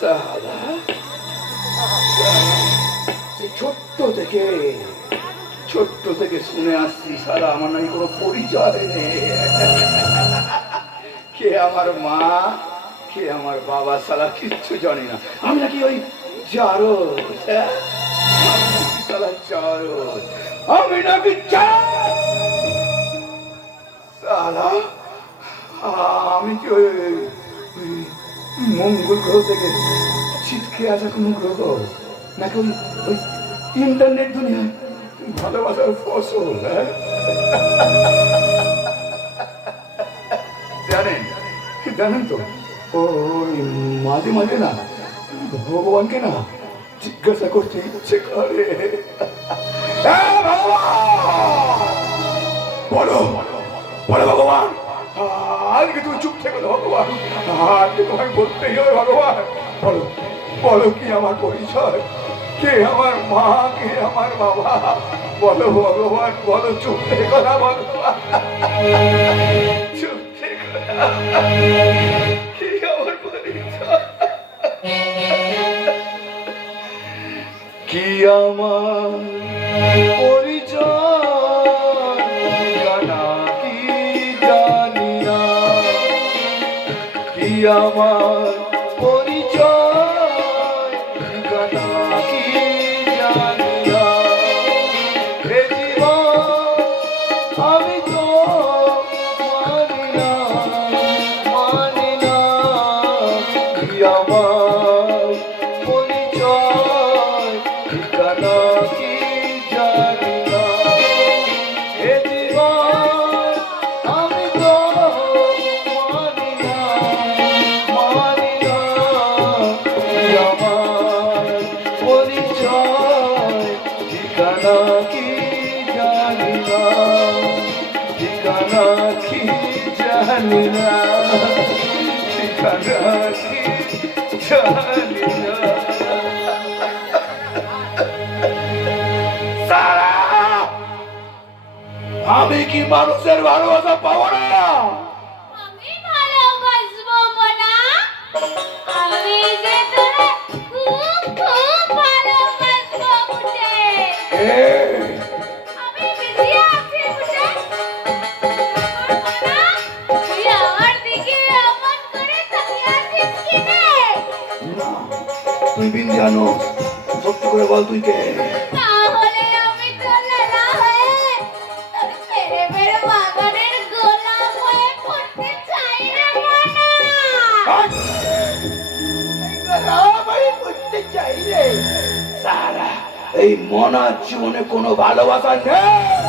সালা ছোট্ট থেকে শুনে আসছি সারা আমার নাকি কোনো পরিচয় নেই। কে আমার মা কে আমার বাবা সালা কিচ্ছু জানি না। আমি নাকি ওই জারদ, সালা জারদ, আমি নাকি সালা আমি কি ওই মঙ্গল গ্রহ থেকে ছিটকে আসা কোনো গ্রহ নাকি ওই ওই ইন্টারনেট দুনিয়ায় ভালোবাসার ফসল? জানেন জানেন তো ওই মাঝে মাঝে না ভগবানকে না জিজ্ঞাসা করতে ইচ্ছে করে, বলো বলো ভগবান, আজকে তুমি চুপ থেকে ভগবান, আজকে তোমায় বলতেই হবে ভগবান, বলো বলো কি আমার পরিচয়, কে আমার মা কে আমার বাবা, বলো ভগবান বলো, চুপ থেকে না ভগবান, চুপ থেকে কি আমার পরিচয়, কি আমার পরিচয় জানা কি জানি না, কি আমার পরিচয় জানা কি জানি না, হে জীবন আমি তো মানি না কি আমার পরিচয় ঠিকানা কি জানি না, হে জীবন আমি তো মানি না কি আমার পরিচয় ঠিকানা কি জানি না, ঠিকানা কি জানি না, ঠিকানা কি জানি না। আমি কি মানুষের ভালোবাসা পাবো না? আমি ভালোবাসবো না, আমি যে তোরে খুব খুব ভালোবাসবো বুঝে। আমি বিজি আছি বুঝে, তুই আমার দিকে এমন করে তাকিয়ে আছিস কি রে? না তুই বিন জানো, সত্যি করে বল তুই কে? তাহলে আমি তোর লালা হয়ে তোর প্রেমের বাগানের গোলাপ হয়ে পড়তে চাই রে মনা। এই মনার জীবনে কোনো ভালোবাসা নেই।